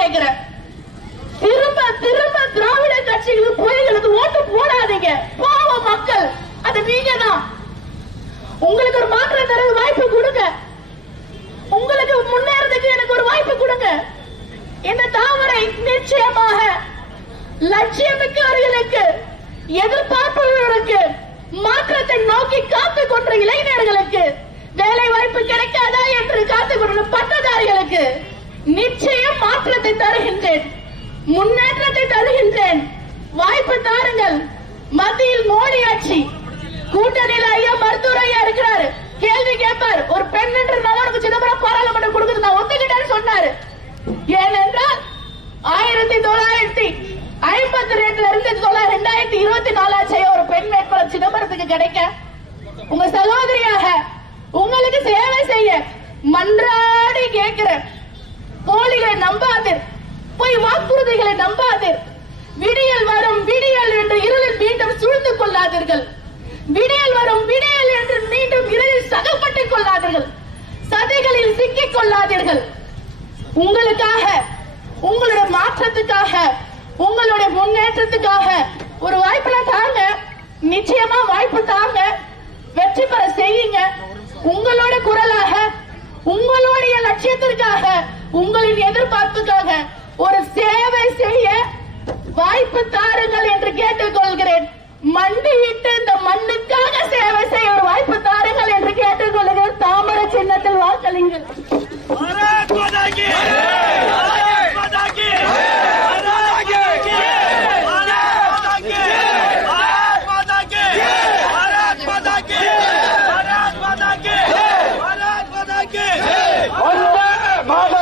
கேட்கிறேன். திரும்ப திரும்ப திராவிட கட்சிகளுக்கு பொய்களுக்கு ஓட்டு போடாதீங்க. பாவம் மக்கள், அது நீங்க தான். உங்களுக்கு ஒரு மாற்றம் தர வாய்ப்பு கொடுங்க. உங்களுக்கு முன்னேறதுக்கு எனக்கு ஒரு வாய்ப்பு கொடுங்க. இந்த தாமரை நிச்சயமாக லட்சியமிக்கவர்களுக்கு, எதிர்பார்ப்பவர்களுக்கு, மாற்றத்தை நோக்கி காத்துக் கொண்ட இளைஞர்களுக்கு, வேலை வாய்ப்பு கிடைக்காதா என்று காத்துக் கொண்ட பட்டதாரிகளுக்கு நிச்சயம் மாற்றத்தை தருகின்றேன், முன்னேற்றத்தை தருகின்றேன். வாய்ப்பு தாருங்கள். மத்தியில் மோடி ஆட்சி, கூட்டணியில் ஐயா மருத்துவர் ஐயா இருக்கிறாரு. கேள்வி கேட்பார், ஒரு பெண் என்று நலனுக்கு சிதம்பரம் பாராளுமன்றம் கொடுக்குது நான் ஒத்துக்கிட்டேன்னு சொன்னாரு. ஏனென்றால் 1952 இருந்து 2024 ஒரு பெண் வேட்பாளர் சிதம்பரத்துக்கு கிடைக்க, உங்க சகோதரியாக உங்களுக்கு சேவை செய்ய மன்றாடி கேட்கிறேன். போலிகளை நம்பாதீர், போய் வாக்குறுதிகளை நம்பாதீர். விடியல் வரும் விடியல் என்று இருளில் மீண்டும் சூழ்ந்து கொள்ளாதீர்கள். விடியல் வரும் விடியல் என்று மீண்டும் இருளில் சகப்பட்டுக் கொள்ளாதீர்கள். சதைகளில் சிக்கிக் கொள்ளாதீர்கள். உங்களுக்காக, உங்களுடைய மாற்றத்துக்காக, உங்களுடைய முன்னேற்றத்துக்காக ஒரு வாய்ப்பு தாங்க. நிச்சயமா வாய்ப்பு தாங்க. வெற்றி பெற செய்யுங்க. உங்களோட குரலாக, உங்களுடைய லட்சியத்திற்காக, உங்களின் எதிர்பார்ப்புக்காக ஒரு சேவை செய்ய வாய்ப்பு தாருங்கள் என்று கேட்டுக்கொள்கிறேன். மண்டியிட்டு இந்த மண்ணுக்காக சேவை செய்ய ஒரு வாய்ப்பு தாருங்கள் என்று கேட்டுக்கொள்கிறேன். தாமரை சின்னத்தில் வாக்களிங்கள்.